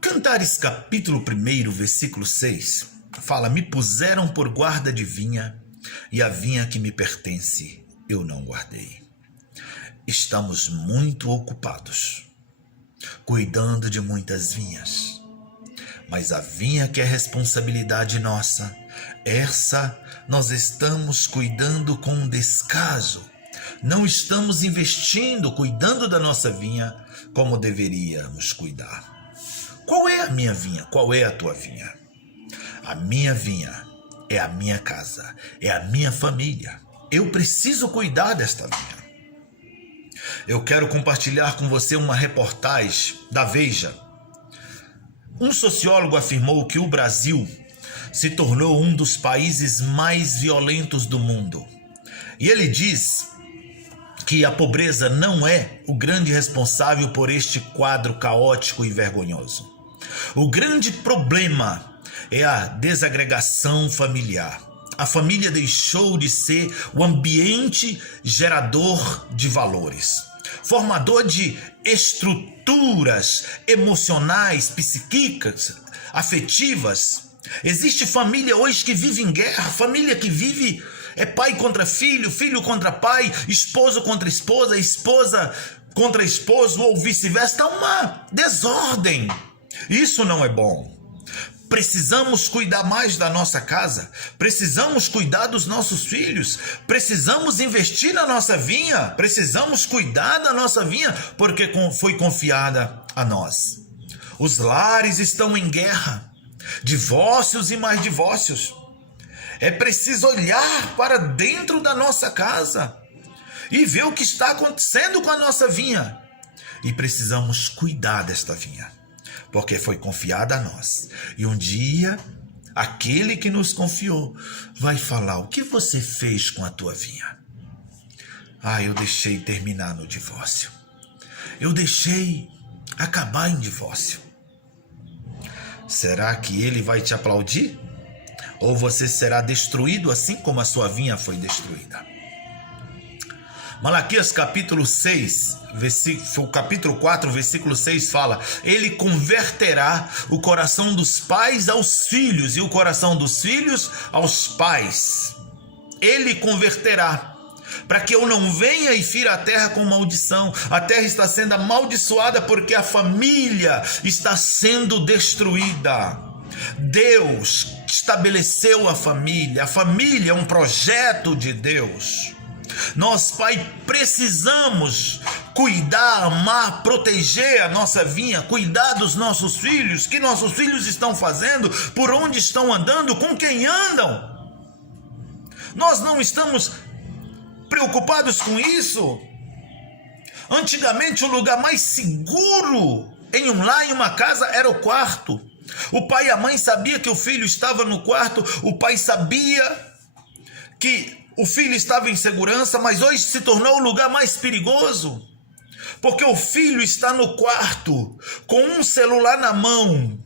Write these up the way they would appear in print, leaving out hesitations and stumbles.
Cantares capítulo 1, versículo 6, fala: me puseram por guarda de vinha, e a vinha que me pertence eu não guardei. Estamos muito ocupados, cuidando de muitas vinhas, mas a vinha que é responsabilidade nossa, essa nós estamos cuidando com descaso. Não estamos investindo, cuidando da nossa vinha como deveríamos cuidar. Qual é a minha vinha? Qual é a tua vinha? A minha vinha é a minha casa, é a minha família. Eu preciso cuidar desta vinha. Eu quero compartilhar com você uma reportagem da Veja. Um sociólogo afirmou que o Brasil se tornou um dos países mais violentos do mundo. E ele diz que a pobreza não é o grande responsável por este quadro caótico e vergonhoso. O grande problema é a desagregação familiar. A família deixou de ser o ambiente gerador de valores, formador de estruturas emocionais, psíquicas, afetivas. Existe família hoje que vive em guerra, família que vive é pai contra filho, filho contra pai, esposo contra esposa, esposa contra esposo ou vice-versa. Está uma desordem. Isso não é bom. Precisamos cuidar mais da nossa casa, precisamos cuidar dos nossos filhos, precisamos investir na nossa vinha, precisamos cuidar da nossa vinha, porque foi confiada a nós. Os lares estão em guerra, divórcios e mais divórcios. É preciso olhar para dentro da nossa casa e ver o que está acontecendo com a nossa vinha. E precisamos cuidar desta vinha, porque foi confiada a nós. E um dia, aquele que nos confiou vai falar: o que você fez com a tua vinha? Eu deixei terminar no divórcio. Eu deixei acabar em divórcio. Será que ele vai te aplaudir? Ou você será destruído assim como a sua vinha foi destruída? Malaquias capítulo 6, capítulo 4, versículo 6 fala: ele converterá o coração dos pais aos filhos e o coração dos filhos aos pais. Ele converterá, para que eu não venha e fira a terra com maldição. A terra está sendo amaldiçoada porque a família está sendo destruída. Deus estabeleceu a família é um projeto de Deus. Nós, Pai, precisamos cuidar, amar, proteger a nossa vinha, cuidar dos nossos filhos, que nossos filhos estão fazendo, por onde estão andando, com quem andam. Nós não estamos preocupados com isso. Antigamente, o lugar mais seguro em um lar, em uma casa, era o quarto. O pai e a mãe sabiam que o filho estava no quarto, o pai sabia que o filho estava em segurança, mas hoje se tornou o lugar mais perigoso, porque o filho está no quarto, com um celular na mão,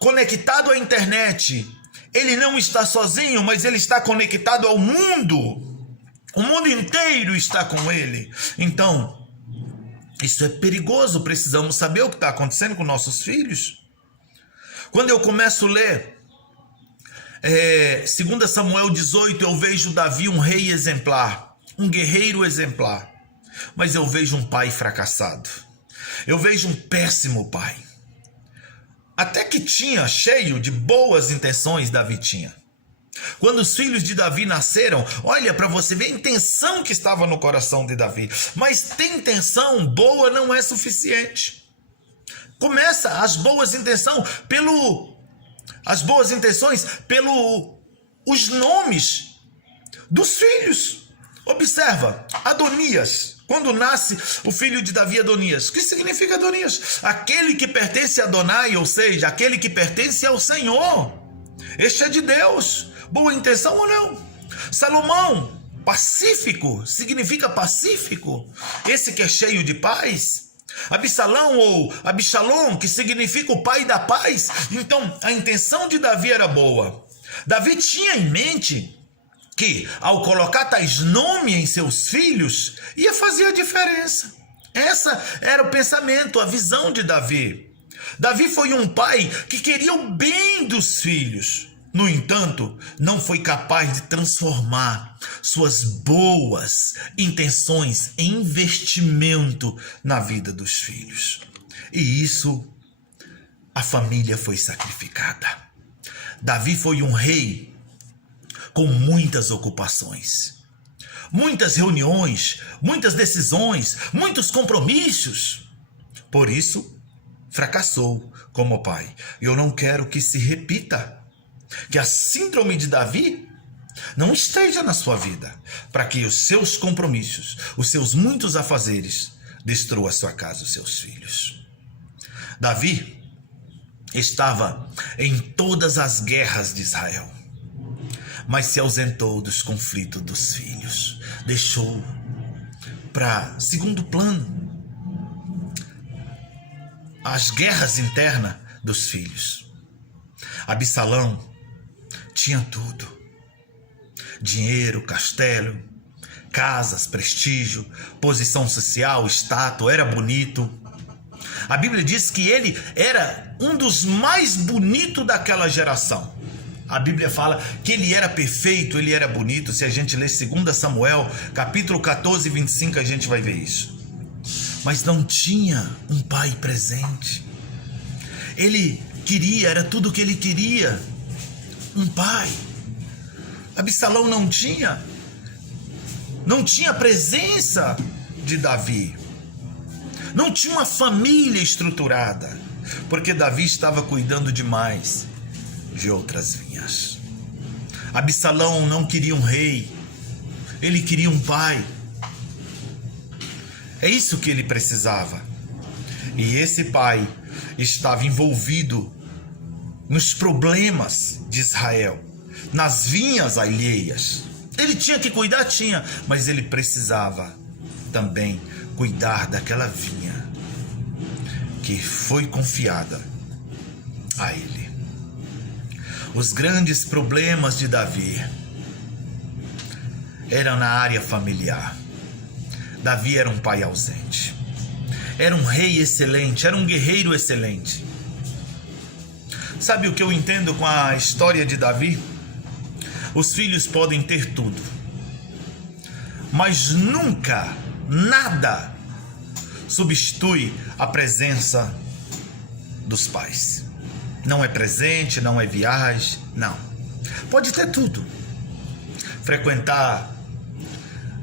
conectado à internet. Ele não está sozinho, mas ele está conectado ao mundo. O mundo inteiro está com ele. Então, isso é perigoso. Precisamos saber o que está acontecendo com nossos filhos. Quando eu começo a ler 2 Samuel 18, eu vejo Davi um rei exemplar, um guerreiro exemplar, mas eu vejo um pai fracassado. Eu vejo um péssimo pai. Até que tinha, cheio de boas intenções, Davi tinha. Quando os filhos de Davi nasceram, olha para você ver a intenção que estava no coração de Davi. Mas ter intenção boa não é suficiente. Começa as boas intenções pelos nomes dos filhos. Observa, Adonias, quando nasce o filho de Davi, Adonias. O que significa Adonias? Aquele que pertence a Adonai, ou seja, aquele que pertence ao Senhor. Este é de Deus. Boa intenção ou não? Salomão, pacífico, significa pacífico. Esse que é cheio de paz. Absalão ou Absalom, que significa o pai da paz. Então a intenção de Davi era boa. Davi tinha em mente que ao colocar tais nomes em seus filhos ia fazer a diferença. Essa era o pensamento, a visão de Davi. Davi foi um pai que queria o bem dos filhos. No entanto, não foi capaz de transformar suas boas intenções em investimento na vida dos filhos. E isso, a família foi sacrificada. Davi foi um rei com muitas ocupações, muitas reuniões, muitas decisões, muitos compromissos. Por isso, fracassou como pai. Eu não quero que se repita, que a síndrome de Davi não esteja na sua vida, para que os seus compromissos, os seus muitos afazeres, destrua a sua casa, os seus filhos. Davi estava em todas as guerras de Israel, mas se ausentou dos conflitos dos filhos, deixou para segundo plano as guerras internas dos filhos. Absalão tinha tudo: dinheiro, castelo, casas, prestígio, posição social, status, era bonito. A Bíblia diz que ele era um dos mais bonitos daquela geração. A Bíblia fala que ele era perfeito, ele era bonito. Se a gente ler 2 Samuel, capítulo 14, 25, a gente vai ver isso. Mas não tinha um pai presente. Ele queria, era tudo o que ele queria, um pai. Absalão não tinha a presença de Davi. Não tinha uma família estruturada, porque Davi estava cuidando demais de outras vinhas. Absalão não queria um rei, ele queria um pai. É isso que ele precisava. E esse pai estava envolvido nos problemas de Israel, nas vinhas alheias. Ele tinha que cuidar, tinha, mas ele precisava também cuidar daquela vinha que foi confiada a ele. Os grandes problemas de Davi eram na área familiar. Davi era um pai ausente, era um rei excelente, era um guerreiro excelente. Sabe o que eu entendo com a história de Davi? Os filhos podem ter tudo, mas nunca, nada substitui a presença dos pais. Não é presente, não é viagem, não. Pode ter tudo. Frequentar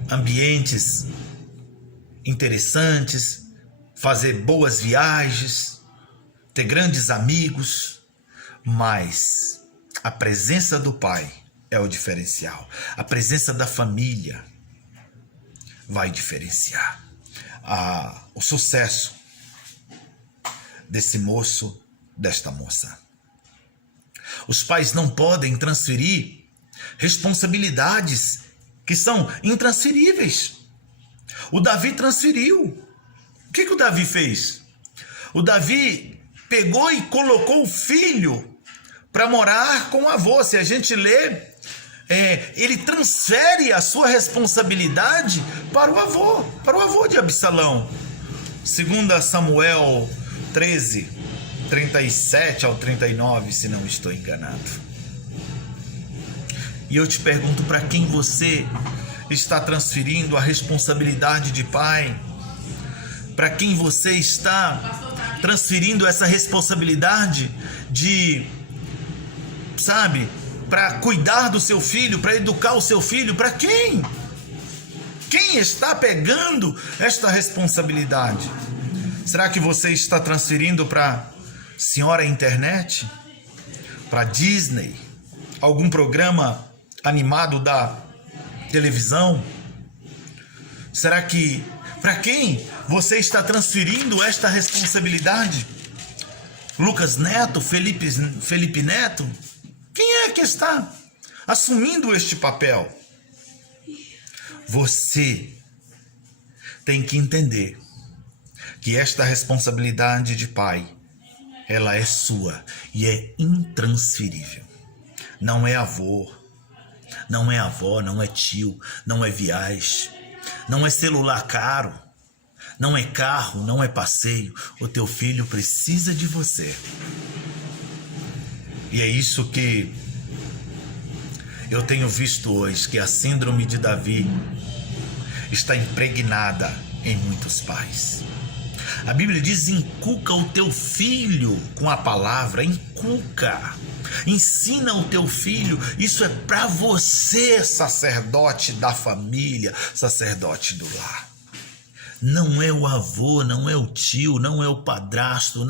ambientes interessantes, fazer boas viagens, ter grandes amigos, mas a presença do pai é o diferencial. A presença da família vai diferenciar o sucesso desse moço, desta moça. Os pais não podem transferir responsabilidades que são intransferíveis. O Davi transferiu. O que o Davi fez? O Davi pegou e colocou o filho para morar com o avô. Se a gente lê, ele transfere a sua responsabilidade para o avô de Absalão. 2 Samuel 13, 37 ao 39, se não estou enganado. E eu te pergunto, para quem você está transferindo a responsabilidade de pai? Para quem você está transferindo essa responsabilidade de, sabe, para cuidar do seu filho, para educar o seu filho? Para quem? Quem está pegando esta responsabilidade? Será que você está transferindo para senhora internet? Para Disney? Algum programa animado da televisão? Será que, para quem você está transferindo esta responsabilidade? Lucas Neto, Felipe Neto? Quem é que está assumindo este papel? Você tem que entender que esta responsabilidade de pai, ela é sua e é intransferível. Não é avô, não é avó, não é tio, não é viagem, não é celular caro, não é carro, não é passeio. O teu filho precisa de você. E é isso que eu tenho visto hoje, que a síndrome de Davi está impregnada em muitos pais. A Bíblia diz: inculca o teu filho com a palavra, inculca. Ensina o teu filho. Isso é para você, sacerdote da família, sacerdote do lar. Não é o avô, não é o tio, não é o padrasto,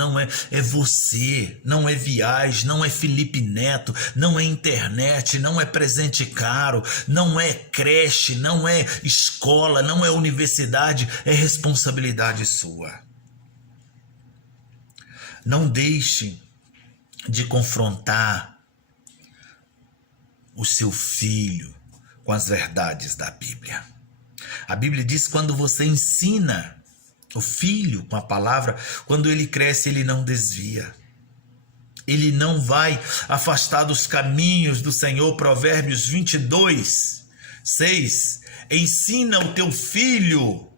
é você. Não é viagem, não é Felipe Neto, não é internet, não é presente caro, não é creche, não é escola, não é universidade, é responsabilidade sua. Não deixe de confrontar o seu filho com as verdades da Bíblia. A Bíblia diz que quando você ensina o filho com a palavra, quando ele cresce, ele não desvia. Ele não vai afastar dos caminhos do Senhor. Provérbios 22, 6. Ensina o teu filho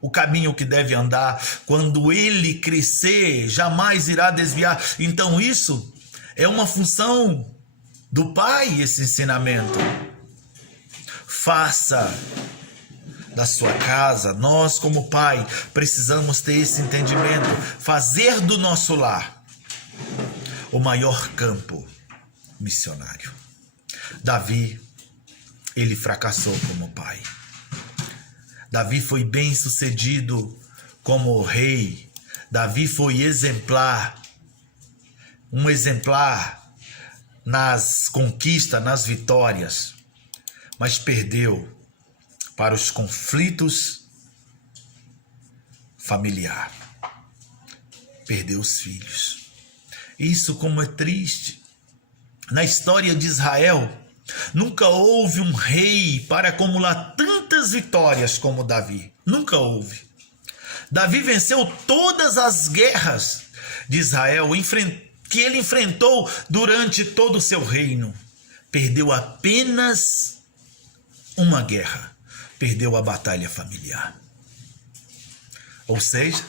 o caminho que deve andar. Quando ele crescer, jamais irá desviar. Então isso é uma função do pai, esse ensinamento. Faça da sua casa, nós como pai precisamos ter esse entendimento, fazer do nosso lar o maior campo missionário. Davi, ele fracassou como pai. Davi foi bem sucedido como rei. Davi foi exemplar, um exemplar nas conquistas, nas vitórias, mas perdeu para os conflitos familiares. Perdeu os filhos. Isso como é triste. Na história de Israel, nunca houve um rei para acumular tantas vitórias como Davi. Nunca houve. Davi venceu todas as guerras de Israel que ele enfrentou durante todo o seu reino. Perdeu apenas uma guerra. Perdeu a batalha familiar. Ou seja,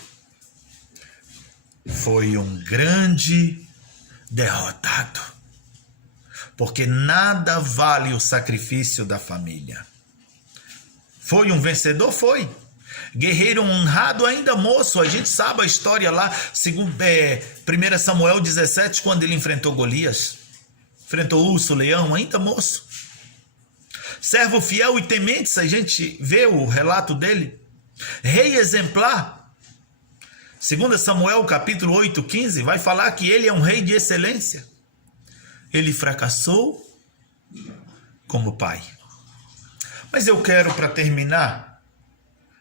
foi um grande derrotado. Porque nada vale o sacrifício da família. Foi um vencedor? Foi. Guerreiro honrado ainda moço. A gente sabe a história lá, segundo 1 Samuel 17, quando ele enfrentou Golias. Enfrentou urso, leão, ainda moço. Servo fiel e temente, a gente vê o relato dele. Rei exemplar. 2 Samuel capítulo 8, 15, vai falar que ele é um rei de excelência. Ele fracassou como pai. Mas eu quero, para terminar,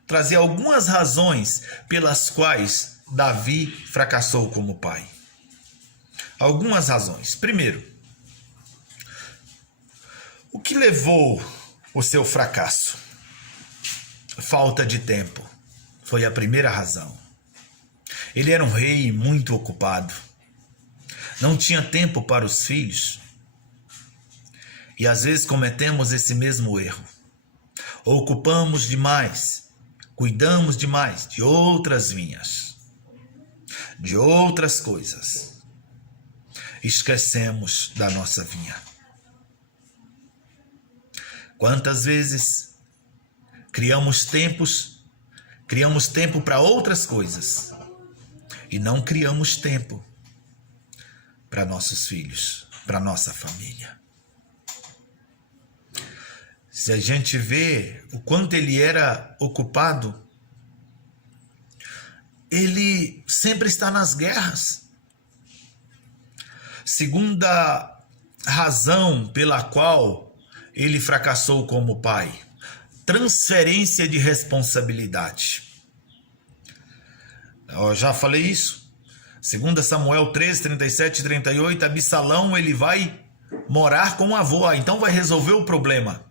trazer algumas razões pelas quais Davi fracassou como pai. Algumas razões. Primeiro, o que levou o seu fracasso? Falta de tempo. Foi a primeira razão. Ele era um rei muito ocupado. Não tinha tempo para os filhos. E às vezes cometemos esse mesmo erro. Ocupamos demais, cuidamos demais de outras vinhas, de outras coisas. Esquecemos da nossa vinha. Quantas vezes criamos tempo para outras coisas e não criamos tempo para nossos filhos, para nossa família. Se a gente vê o quanto ele era ocupado, ele sempre está nas guerras. Segunda razão pela qual ele fracassou como pai: transferência de responsabilidade. Eu já falei isso. 2 Samuel 13, 37 e 38, Absalão ele vai morar com o avô, então vai resolver o problema.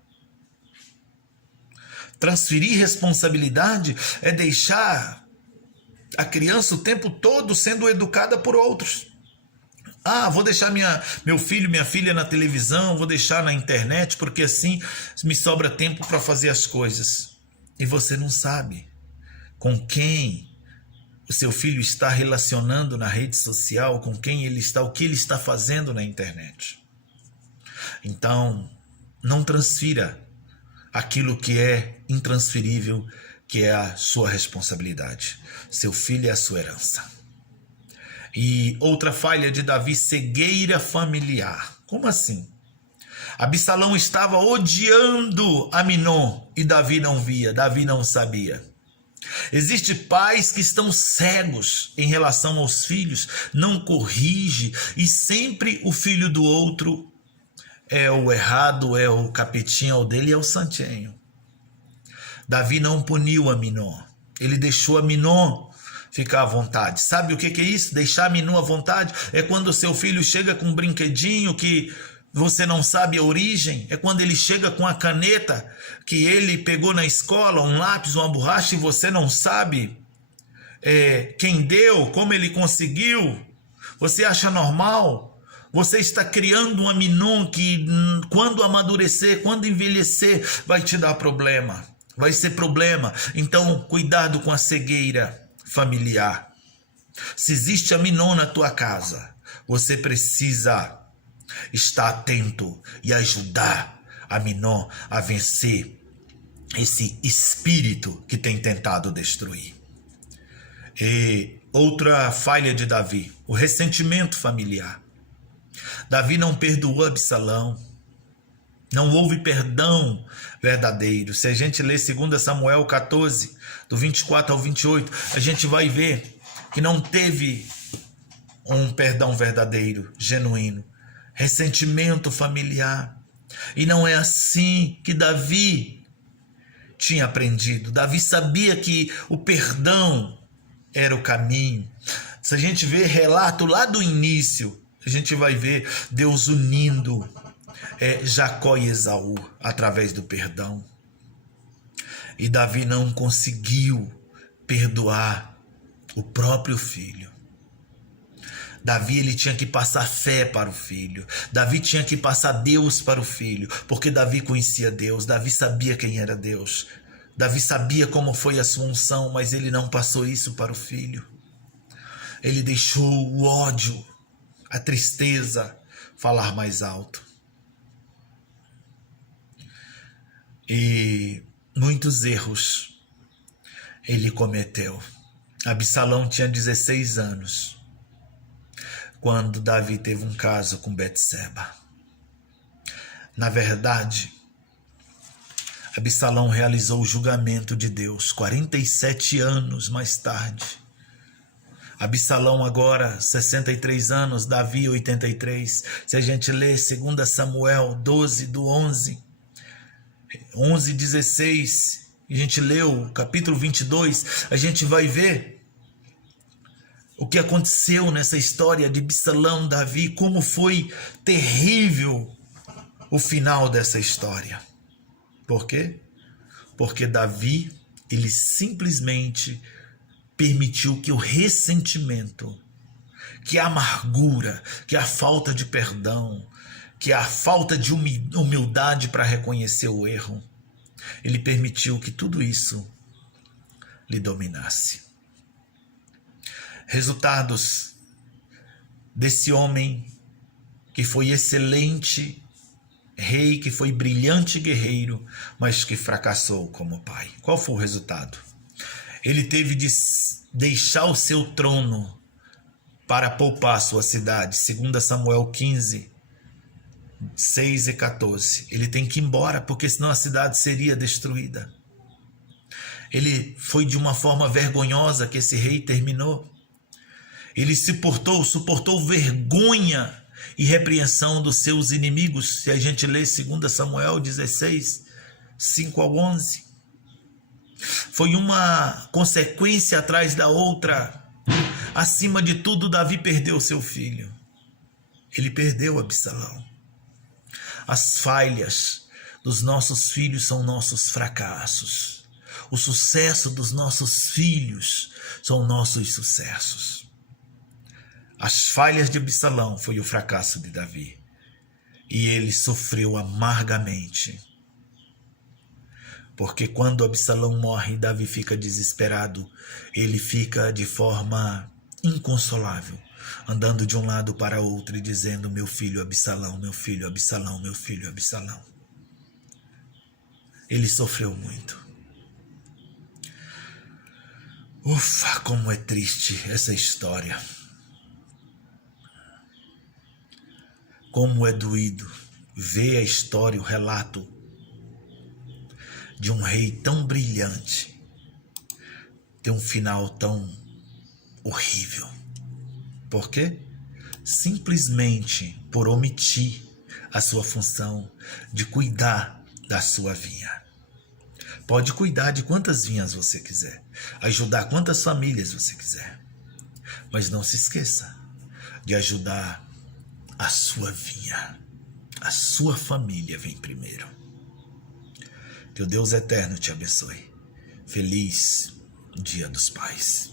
Transferir responsabilidade é deixar a criança o tempo todo sendo educada por outros. Vou deixar meu filho, minha filha na televisão, vou deixar na internet, porque assim me sobra tempo para fazer as coisas. E você não sabe com quem o seu filho está relacionando na rede social, com quem ele está, o que ele está fazendo na internet. Então, não transfira aquilo que é intransferível, que é a sua responsabilidade. Seu filho é a sua herança. E outra falha de Davi, cegueira familiar. Como assim? Absalão estava odiando Aminon e Davi não via, Davi não sabia. Existem pais que estão cegos em relação aos filhos, não corrige e sempre o filho do outro é o errado, é o capetinho, é o dele, é o santinho. Davi não puniu Aminon, ele deixou Aminon ficar à vontade. Sabe o que é isso? Deixar Aminon à vontade é quando o seu filho chega com um brinquedinho que você não sabe a origem, é quando ele chega com a caneta que ele pegou na escola, um lápis, uma borracha, e você não sabe quem deu, como ele conseguiu. Você acha normal? Você está criando um Aminon que quando amadurecer, quando envelhecer, vai te dar problema. Vai ser problema. Então, cuidado com a cegueira familiar. Se existe Aminon na tua casa, você precisa estar atento e ajudar Aminon a vencer esse espírito que tem tentado destruir. E outra falha de Davi, o ressentimento familiar. Davi não perdoou Absalão, não houve perdão verdadeiro. Se a gente ler 2 Samuel 14, do 24 ao 28, a gente vai ver que não teve um perdão verdadeiro, genuíno. Ressentimento familiar. E não é assim que Davi tinha aprendido. Davi sabia que o perdão era o caminho. Se a gente ver relato lá do início, a gente vai ver Deus unindo Jacó e Esaú através do perdão. E Davi não conseguiu perdoar o próprio filho. Davi ele tinha que passar fé para o filho. Davi tinha que passar Deus para o filho, porque Davi conhecia Deus. Davi sabia quem era Deus. Davi sabia como foi a sua unção, mas ele não passou isso para o filho. Ele deixou o ódio, a tristeza falar mais alto. E muitos erros ele cometeu. Absalão tinha 16 anos. Quando Davi teve um caso com Betseba. Na verdade, Absalão realizou o julgamento de Deus 47 anos mais tarde. Absalão agora 63 anos, Davi 83. Se a gente ler 2 Samuel 12, do 11, 16, e a gente leu o capítulo 22, a gente vai ver o que aconteceu nessa história de Absalão, Davi, como foi terrível o final dessa história. Por quê? Porque Davi, ele simplesmente permitiu que o ressentimento, que a amargura, que a falta de perdão, que a falta de humildade para reconhecer o erro, ele permitiu que tudo isso lhe dominasse. Resultados desse homem que foi excelente rei, que foi brilhante guerreiro, mas que fracassou como pai. Qual foi o resultado? Ele teve de deixar o seu trono para poupar sua cidade. 2 Samuel 15, 6 e 14. Ele tem que ir embora, porque senão a cidade seria destruída. Ele foi de uma forma vergonhosa que esse rei terminou. Ele suportou vergonha e repreensão dos seus inimigos. Se a gente lê 2 Samuel 16, 5 ao 11. Foi uma consequência atrás da outra. Acima de tudo, Davi perdeu seu filho. Ele perdeu Absalão. As falhas dos nossos filhos são nossos fracassos. O sucesso dos nossos filhos são nossos sucessos. As falhas de Absalão foi o fracasso de Davi. E ele sofreu amargamente Porque quando Absalão morre, Davi fica desesperado. Ele fica de forma inconsolável, andando de um lado para outro e dizendo: meu filho Absalão, meu filho Absalão, meu filho Absalão. Ele sofreu muito. Ufa, como é triste essa história. Como é doído ver a história, o relato de um rei tão brilhante ter um final tão horrível. Por quê? Simplesmente por omitir a sua função de cuidar da sua vinha. Pode cuidar de quantas vinhas você quiser, ajudar quantas famílias você quiser, mas não se esqueça de ajudar a sua vinha. A sua família vem primeiro. Que o Deus eterno te abençoe. Feliz Dia dos Pais.